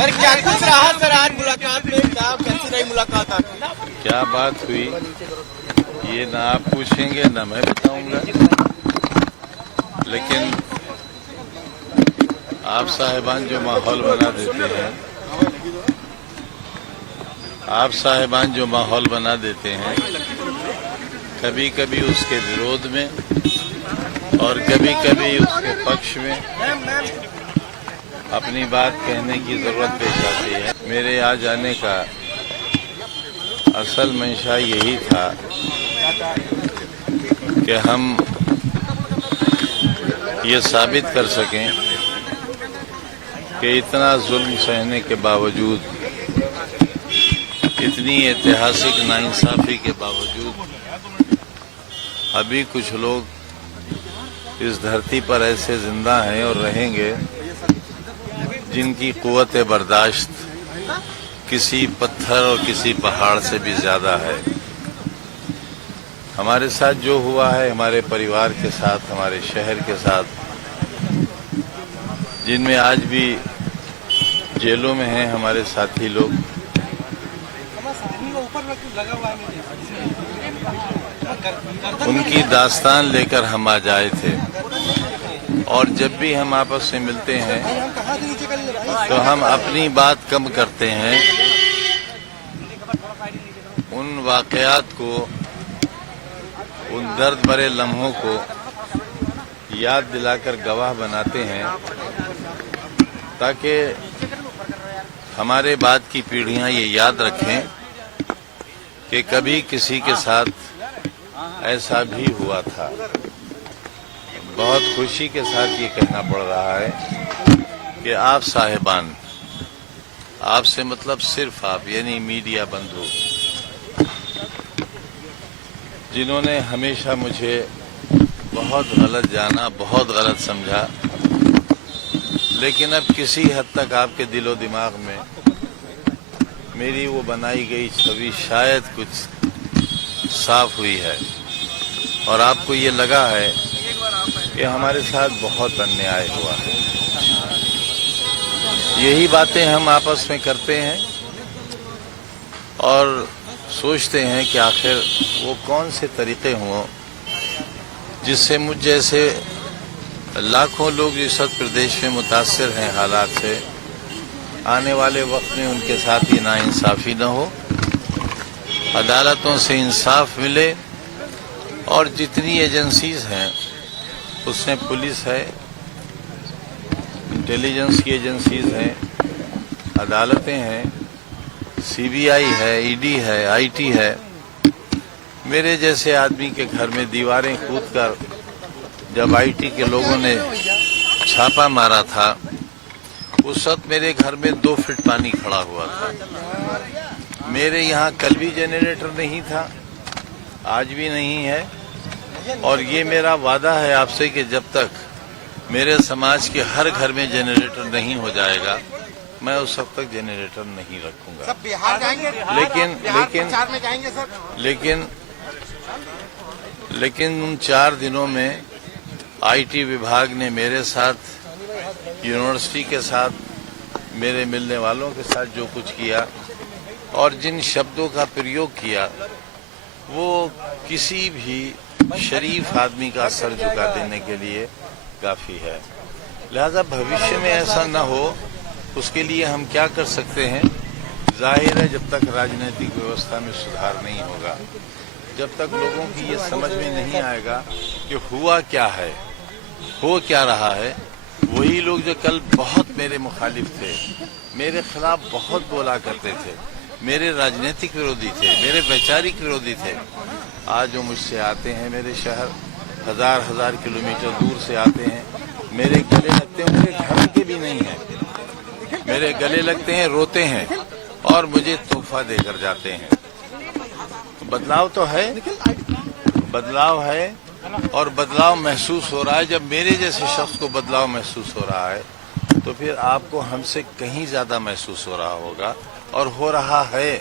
Sir क्या कुछ रहा सर आज मुलाकात में, क्या कैसी रही मुलाकात आपकी? क्या बात हुई ये ना आप पूछेंगे ना मैं बताऊंगा, लेकिन आप साहिबान जो माहौल बना देते हैं, आप साहिबान जो माहौल बना देते हैं, कभी कभी उसके विरोध में और कभी कभी उसके पक्ष में अपनी बात कहने की जरूरत पेश आती है। मेरे आ जाने का असल मंशा यही था कि हम ये साबित कर सकें कि इतना जुल्म सहने के बावजूद, इतनी ऐतिहासिक नाइंसाफी के बावजूद अभी कुछ लोग इस धरती पर ऐसे जिंदा हैं और रहेंगे जिनकी कुव्वत बर्दाश्त किसी पत्थर और किसी पहाड़ से भी ज्यादा है। हमारे साथ जो हुआ है, हमारे परिवार के साथ, हमारे शहर के साथ, जिनमें आज भी जेलों में हैं हमारे साथी लोग, उनकी दास्तान लेकर हम आज आए थे। और जब भी हम आपस में मिलते हैं तो हम अपनी बात कम करते हैं, उन वाकयात को, उन दर्द भरे लम्हों को याद दिलाकर गवाह बनाते हैं, ताकि हमारे बाद की पीढ़ियां ये याद रखें कि कभी किसी के साथ ऐसा भी हुआ था। बहुत खुशी के साथ ये कहना पड़ रहा है कि आप साहिबान, आपसे मतलब सिर्फ आप, यानी मीडिया बंधु, जिन्होंने हमेशा मुझे बहुत गलत जाना, बहुत गलत समझा, लेकिन अब किसी हद तक आपके दिलो दिमाग में मेरी वो बनाई गई छवि शायद कुछ साफ हुई है और आपको ये लगा है कि हमारे साथ बहुत अन्याय हुआ है। यही बातें हम आपस में करते हैं और सोचते हैं कि आखिर वो कौन से तरीके हों जिससे मुझ जैसे लाखों लोग इस उत्तर प्रदेश में मुतासिर हैं हालात से, आने वाले वक्त में उनके साथ ये नाइंसाफी न हो, अदालतों से इंसाफ मिले और जितनी एजेंसीज हैं, उसमें पुलिस है, इंटेलिजेंस की एजेंसीज हैं, अदालतें हैं, सीबीआई है, ईडी है, आईटी है, मेरे जैसे आदमी के घर में दीवारें कूदकर जब आईटी के लोगों ने छापा मारा था, उस वक्त मेरे घर में 2 फीट पानी खड़ा हुआ था। मेरे यहाँ कल भी जनरेटर नहीं था, आज भी नहीं है, और ये मेरा वादा है आपसे कि जब तक मेरे समाज के हर घर में जनरेटर नहीं हो जाएगा, मैं उस वक्त तक जनरेटर नहीं रखूंगा। सब बिहार जाएंगे? लेकिन उन 4 दिनों में आईटी विभाग ने मेरे साथ, यूनिवर्सिटी के साथ, मेरे मिलने वालों के साथ जो कुछ किया और जिन शब्दों का प्रयोग किया, वो किसी भी शरीफ आदमी का सर झुका देने के लिए काफी है। लिहाजा भविष्य में ऐसा न हो, उसके लिए हम क्या कर सकते हैं? जाहिर है जब तक राजनीतिक व्यवस्था में सुधार नहीं होगा, जब तक लोगों की ये समझ में नहीं आएगा कि हुआ क्या है, हो क्या रहा है, वही लोग जो कल बहुत मेरे मुखालिफ थे, मेरे खिलाफ बहुत बोला करते थे, मेरे राजनीतिक विरोधी थे, मेरे वैचारिक विरोधी थे, आज वो मुझसे आते हैं, मेरे शहर हजार किलोमीटर दूर से आते हैं, मेरे गले लगते हैं, मुझे घर के भी नहीं है, मेरे गले लगते हैं, रोते हैं और मुझे तोहफा देकर जाते हैं। तो बदलाव तो है, बदलाव है और बदलाव महसूस हो रहा है। जब मेरे जैसे शख्स को बदलाव महसूस हो रहा है तो फिर आपको हमसे कहीं ज्यादा महसूस हो रहा होगा और हो रहा है।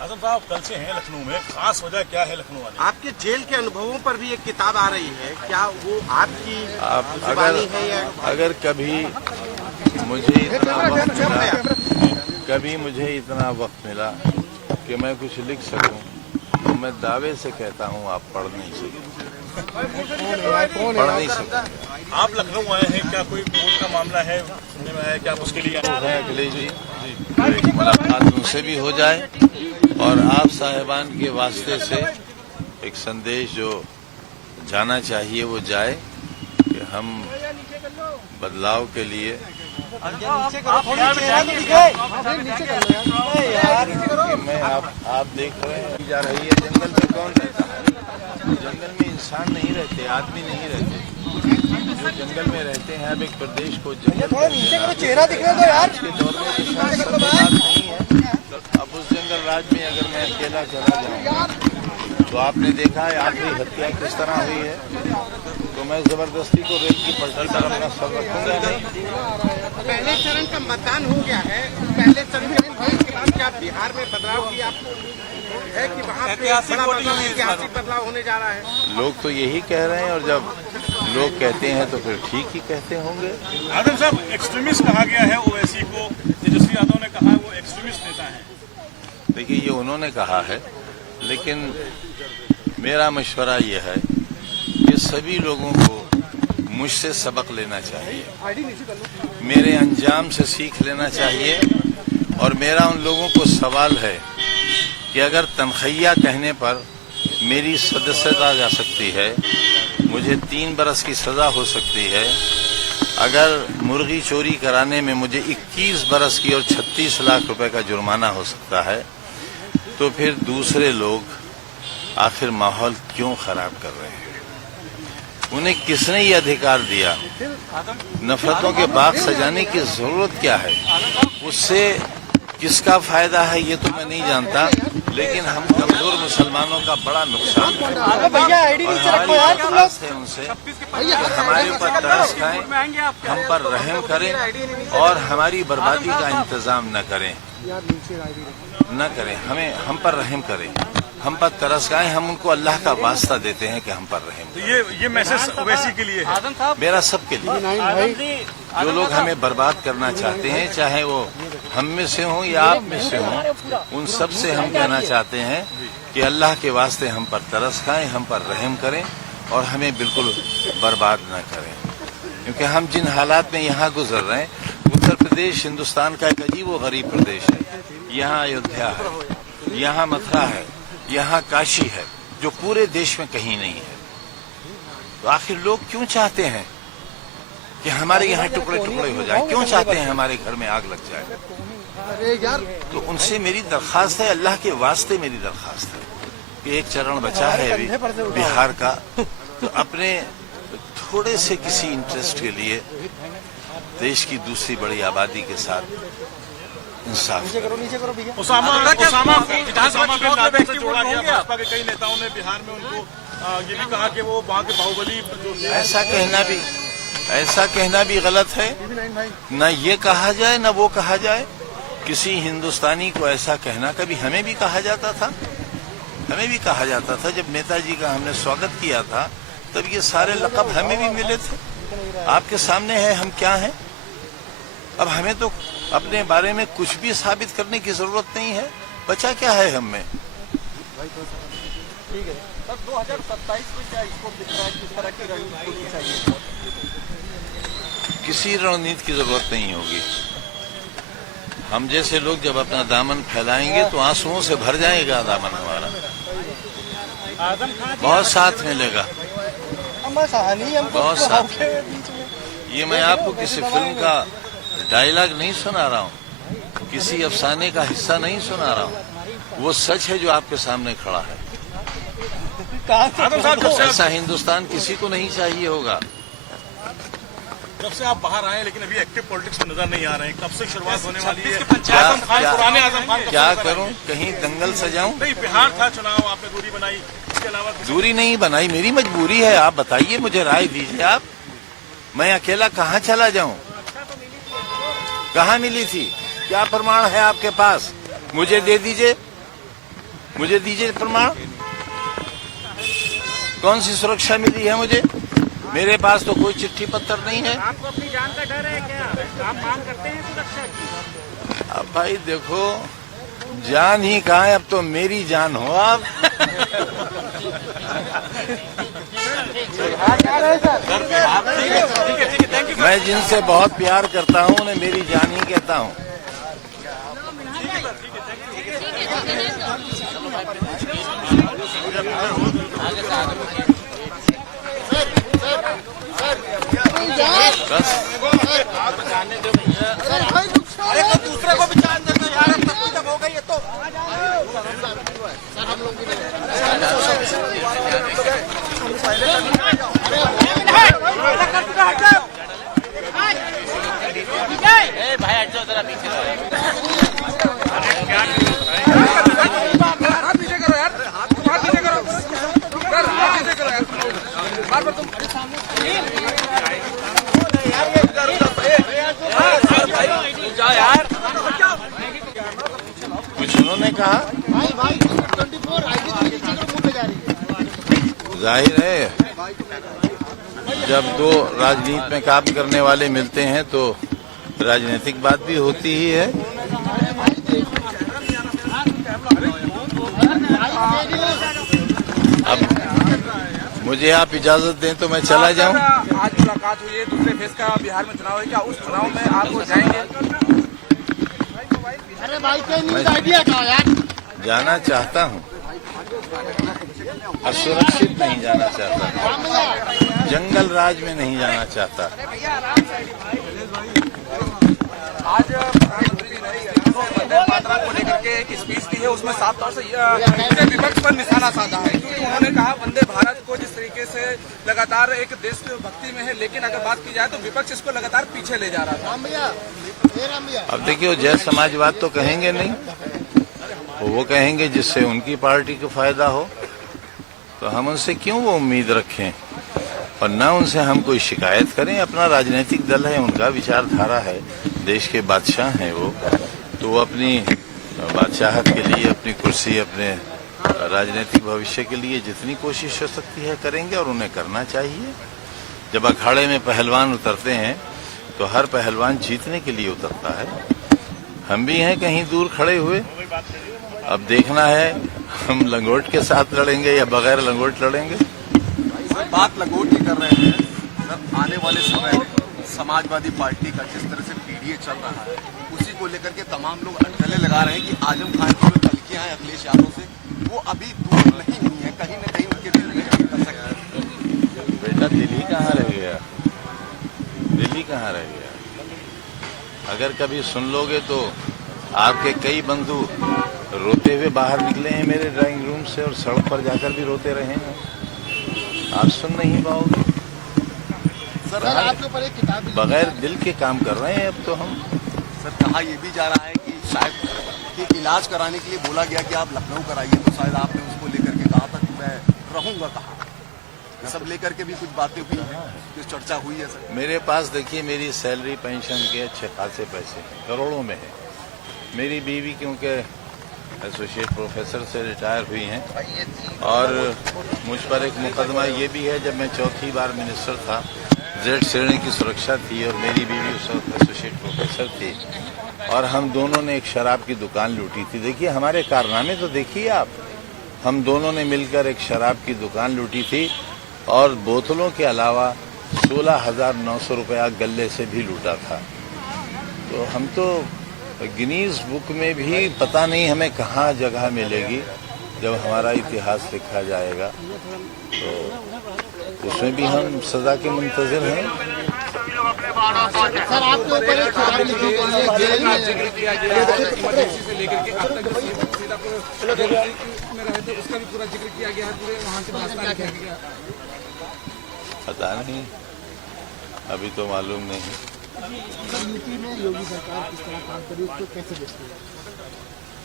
आजम साहब कल से हैं लखनऊ में, खास वजह क्या है लखनऊ वाली? आपके जेल के अनुभवों पर भी एक किताब आ रही है, क्या वो आपकी आप जुबानी है या? अगर कभी मुझे इतना वक्त मिला अभी मुझे इतना वक्त मिला कि मैं कुछ लिख सकूं, तो मैं दावे से कहता हूं आप पढ़ नहीं सकते। पढ़ नहीं सकते। आप लखनऊ आए हैं, क्या कोई कोर्ट का मामला है सुनने में आया, क्या आप उसके लिए आए हैं? अखिलेश जी, एक मुलाकात उनसे भी हो जाए और आप साहिबान के वास्ते से एक संदेश जो जाना चाहिए वो जाए कि हम बदलाव के लिए मैं आप देख रहे हैं जा रही है। जंगल में कौन रहता है? जंगल में इंसान नहीं रहते, आदमी नहीं रहते। जो जंगल में रहते हैं, अब एक प्रदेश को जंगल चेहरा दिख रहा है यार के दौर में नहीं है। अब उस जंगल राज में अगर मैं अकेला चला जाऊंगा तो आपने देखा है आखिरी हत्या किस तरह हुई है, तो मैं जबरदस्ती को रेल की पटल पर अपना सर रखूंगा नहीं। पहले चरण का मतदान हो गया है, पहले चरण के बाद क्या बिहार में बदलाव की आप है कि वहाँ पे ऐतिहासिक बदलाव होने जा रहा है? लोग तो यही कह रहे हैं और जब लोग कहते हैं तो फिर ठीक ही कहते होंगे। आजम साहब, एक्सट्रीमिस्ट कहा गया है ओवैसी को, तेजस्वी यादव ने कहा है वो एक्सट्रीमिस्ट नेता है। देखिए, ये उन्होंने कहा है, लेकिन मेरा मशवरा यह है कि सभी लोगों को मुझसे सबक लेना चाहिए, मेरे अंजाम से सीख लेना चाहिए। और मेरा उन लोगों को सवाल है कि अगर तनख्वाह कहने पर मेरी सदस्यता जा सकती है, मुझे 3 बरस की सजा हो सकती है, अगर मुर्गी चोरी कराने में मुझे 21 बरस की और 36 लाख रुपए का जुर्माना हो सकता है, तो फिर दूसरे लोग आखिर माहौल क्यों खराब कर रहे हैं? उन्हें किसने ये अधिकार दिया? नफरतों के बाग सजाने की जरूरत क्या है? उससे किसका फायदा है ये तो मैं नहीं जानता, लेकिन हम कमजोर मुसलमानों का बड़ा नुकसान है। और हमारी दरख्वास्त है उनसे कि हमारे ऊपर तरस खाएं, हम पर रहम करें और हमारी बर्बादी का इंतजाम न करें, हम पर रहम करें, हम पर तरस खाएं। हम उनको अल्लाह का वास्ता देते हैं कि हम पर रहम करें। तो ये मैसेज ओवैसी के लिए है, मेरा सबके लिए। जो लोग हमें बर्बाद करना चाहते हैं, चाहे वो हम में से हों या आप में से हों, उन सब से हम कहना चाहते हैं कि अल्लाह के वास्ते हम पर तरस खाएं, हम पर रहम करें और हमें बिल्कुल बर्बाद न करें। क्योंकि हम जिन हालात में यहाँ गुजर रहे हैं, उत्तर प्रदेश हिंदुस्तान का एक अजीब व गरीब प्रदेश है। यहाँ अयोध्या है, यहाँ मथुरा है, यहाँ काशी है, जो पूरे देश में कहीं नहीं है। तो आखिर लोग क्यों चाहते हैं कि हमारे यहाँ टुकड़े टुकड़े हो जाए? क्यों चाहते हैं हमारे घर में आग लग जाए? अरे यार, तो उनसे मेरी दरखास्त है, अल्लाह के वास्ते मेरी दरखास्त है कि एक चरण बचा है अभी बिहार का, तो अपने थोड़े से किसी इंटरेस्ट के लिए देश की दूसरी बड़ी आबादी के साथ इंसाफ। उसामा बिन लादेन से जोड़ा गया। भाजपा के कई नेताओं ने बिहार में उनको ये भी कहा कि वो वहाँ के बाहुबली जो थे। ऐसा कहना भी गलत है। न ये कहा जाए न वो कहा जाए। किसी हिंदुस्तानी को ऐसा कहना, कभी हमें भी कहा जाता था, जब नेताजी का हमने स्वागत किया था तब ये सारे लक़ब हमें भी मिले थे। आपके सामने है हम क्या हैं। अब हमें तो अपने बारे में कुछ भी साबित करने की जरूरत नहीं है। बचा क्या है हम में? ठीक है सर, 2027 में क्या इसको दिख रहा है, किस तरह की रणनीति होनी चाहिए? किसी रणनीति की जरूरत नहीं होगी। हम जैसे लोग जब अपना दामन फैलाएंगे तो आंसुओं से भर जाएगा दामन हमारा, बहुत साथ मिलेगा, बहुत साथ। ये मैं आपको किसी फिल्म का डायलॉग नहीं सुना रहा हूँ, किसी अफसाने का हिस्सा नहीं सुना रहा हूँ, वो सच है जो आपके सामने खड़ा है। ऐसा हिंदुस्तान किसी को नहीं चाहिए होगा। जब से आप बाहर आए लेकिन अभी एक्टिव पॉलिटिक्स में नजर नहीं आ रहे हैं, कब से शुरुआत होने वाली है? क्या करूं? कहीं दंगल सजाऊं? नहीं, बिहार था चुनाव, आपने दूरी बनाई, इसके अलावा दूरी नहीं बनाई, मेरी मजबूरी है। आप बताइए, मुझे राय दीजिए आप। मैं अकेला कहाँ चला जाऊं? कहाँ मिली थी? क्या प्रमाण है आपके पास? मुझे दे दीजिए, मुझे दीजिए प्रमाण। कौन सी सुरक्षा मिली है मुझे? मेरे पास तो कोई चिट्ठी पत्र नहीं है। आपको अपनी जान का डर है क्या? आप मांग करते हैं सुरक्षा की? अब भाई देखो, जान ही कहाँ है, अब तो मेरी जान हो आप। मैं जिनसे बहुत प्यार करता हूँ उन्हें मेरी जान ही कहता हूँ। बस अरे तो दूसरे को भी चांस देते यार, सब कुछ जब हो गई है तो भाई हट जाओ जरा पीछे। हाथ पीछे करो यार, हाथ पीछे करो, हाथ पीछे करो यार, बार बार तुम यार कुछ उन्होंने कहा, भाई 24 आईडी पे जा रही है। जाहिर है जब दो राजनीति में काम करने वाले मिलते हैं तो राजनीतिक बात भी होती ही है। अब मुझे आप इजाजत दें तो मैं चला जाऊं। आज मुलाकात हुई है, दूसरे फेज का बिहार में चुनाव है, क्या उस चुनाव में आप वो जाएंगे? अरे भाई क्या न्यूज आइडिया का यार, जाना चाहता हूं, असुरक्षित नहीं जाना चाहता, जंगल राज में नहीं जाना चाहता। आज प्रधानमंत्री वंदे मातरम को लेकर के एक स्पीच दी है, उसमें साफ तौर से पूरे विपक्ष पर निशाना साधा है, क्योंकि उन्होंने कहा वंदे भारत को जिस तरीके से लगातार एक देश भक्ति में है, लेकिन अगर बात की जाए तो विपक्ष इसको लगातार पीछे ले जा रहा था। अब देखिए, जय समाजवाद तो कहेंगे नहीं, वो कहेंगे जिससे उनकी पार्टी को फायदा हो, तो हम उनसे क्यों वो उम्मीद रखें और न उनसे हम कोई शिकायत करें। अपना राजनीतिक दल है, उनका विचारधारा है, देश के बादशाह हैं वो, तो वो अपनी बादशाहत के लिए, अपनी कुर्सी, अपने राजनीतिक भविष्य के लिए जितनी कोशिश हो सकती है करेंगे और उन्हें करना चाहिए। जब अखाड़े में पहलवान उतरते हैं तो हर पहलवान जीतने के लिए उतरता है। हम भी हैं कहीं दूर खड़े हुए, अब देखना है हम लंगोट के साथ लड़ेंगे या बगैर लंगोट लड़ेंगे। बात लंगोट की कर रहे हैं सर, आने वाले समय में समाजवादी पार्टी का जिस तरह से पीडीए चल रहा है, उसी को लेकर के तमाम लोग अटकलें लगा रहे हैं कि आजम खान की जो तलकियां हैं अखिलेश यादव से, वो अभी दूर नहीं हुई है, कहीं न कहीं उनके दिल में कर सकते हैं। बेटा दिल्ली कहाँ रह गया, दिल्ली कहाँ रह गया? अगर कभी सुन लोगे तो आपके कई बंधु रोते हुए बाहर निकले हैं मेरे ड्राइंग रूम से और सड़क पर जाकर भी रोते रहे हैं, आप सुन नहीं पाओगे। सर आपके ऊपर एक किताब बगैर दिल के काम कर रहे हैं अब तो हम। सर कहा यह भी जा रहा है कि शायद कि इलाज कराने के लिए बोला गया कि आप लखनऊ कराइए, तो शायद आपने उसको लेकर के कहा था कि मैं रहूंगा कहाँ, सब लेकर के भी कुछ बातें हुई हैं, कुछ चर्चा हुई है सर? मेरे पास देखिए, मेरी सैलरी पेंशन के अच्छे खासे पैसे करोड़ों में है। मेरी बीवी क्योंकि एसोसिएट प्रोफेसर से रिटायर हुई हैं और मुझ पर एक मुकदमा ये भी है, जब मैं चौथी बार मिनिस्टर था, जेड श्रेणी की सुरक्षा थी और मेरी बीवी उस वक्त एसोसिएट प्रोफेसर थी और हम दोनों ने एक शराब की दुकान लूटी थी। देखिए हमारे कारनामे तो देखिए आप, हम दोनों ने मिलकर एक शराब की दुकान लूटी थी और बोतलों के अलावा 16,900 रुपया गल्ले से भी लूटा था। तो हम तो गिनीज बुक में भी पता नहीं हमें कहाँ जगह मिलेगी जब हमारा इतिहास लिखा जाएगा, तो उसमें भी हम सजा के मुंतजिर हैं। सर आपके ऊपर एक किताब लिखी गई है, जेल में जिक्र किया गया है इमरजेंसी से लेकर के अब तक सीतापुर में रहे थे, उसका भी पूरा जिक्र किया गया है, पूरे वहाँ से भाषण किया गया। पता नहीं, अभी तो मालूम नहीं। सर यूपी में योगी सरकार किस तरह काम करी, उसको कैसे देखते हैं?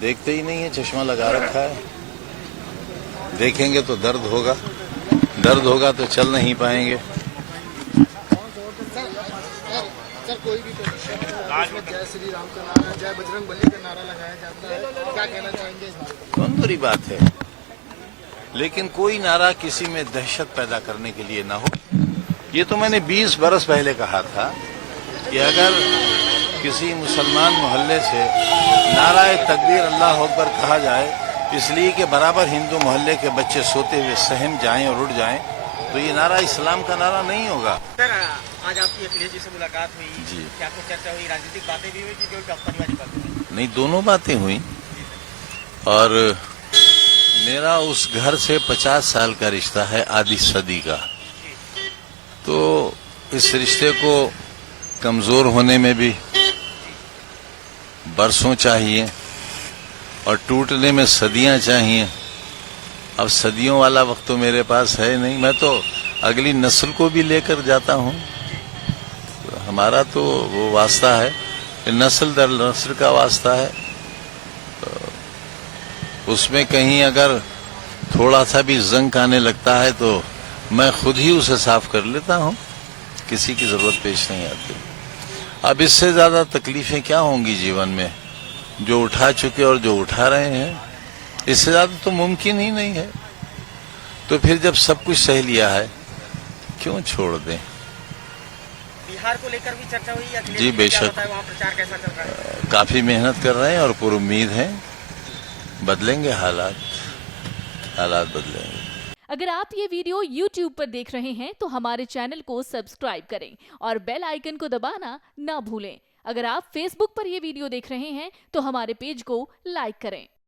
देखते ही नहीं है, चश्मा लगा रखा है। देखेंगे तो दर्द होगा, दर्द होगा तो चल नहीं पाएंगे। सर कोई भी उसमें जय श्री राम का नारा, जय बजरंग बली का नारा लगाया जाता है, क्या कहना चाहेंगे इस बारे में? कौन बुरी बात है, लेकिन कोई नारा किसी में दहशत पैदा करने के लिए ना हो, ये तो मैंने 20 बरस पहले कहा था कि अगर किसी मुसलमान मोहल्ले से नाराए तकबीर अल्लाह अकबर कहा जाए इसलिए कि बराबर हिंदू मोहल्ले के बच्चे सोते हुए सहम जाएं और उठ जाएं, तो ये नारा इस्लाम का नारा नहीं होगा। सर, आज आपकी अखिलेश जी से मुलाकात हुई जी। क्या कुछ चर्चा हुई, राजनीतिक बातें भी हुई कि केवल परिवारिक बातें हुई? नहीं, दोनों बातें हुई। और मेरा उस घर से 50 साल का रिश्ता है, आधी सदी का। तो इस रिश्ते को कमजोर होने में भी बरसों चाहिए और टूटने में सदियां चाहिए। अब सदियों वाला वक्त तो मेरे पास है नहीं। मैं तो अगली नस्ल को भी लेकर जाता हूं। तो हमारा तो वो वास्ता है, नस्ल दर नस्ल का वास्ता है। तो उसमें कहीं अगर थोड़ा सा भी जंक आने लगता है तो मैं खुद ही उसे साफ कर लेता हूं, किसी की जरूरत पेश नहीं आती। अब इससे ज्यादा तकलीफें क्या होंगी जीवन में, जो उठा चुके और जो उठा रहे हैं, इससे ज्यादा तो मुमकिन ही नहीं है। तो फिर जब सब कुछ सह लिया है क्यों छोड़ दें। बिहार को लेकर भी चर्चा हुई? अखिलेश जी ने बेशक, क्या बताया, वहाँ प्रचार कैसा चल रहा है? काफी मेहनत कर रहे हैं और पूरी उम्मीद है बदलेंगे हालात बदलेंगे। अगर आप ये वीडियो YouTube पर देख रहे हैं तो हमारे चैनल को सब्सक्राइब करें और बेल आइकन को दबाना ना भूलें। अगर आप Facebook पर ये वीडियो देख रहे हैं तो हमारे पेज को लाइक करें।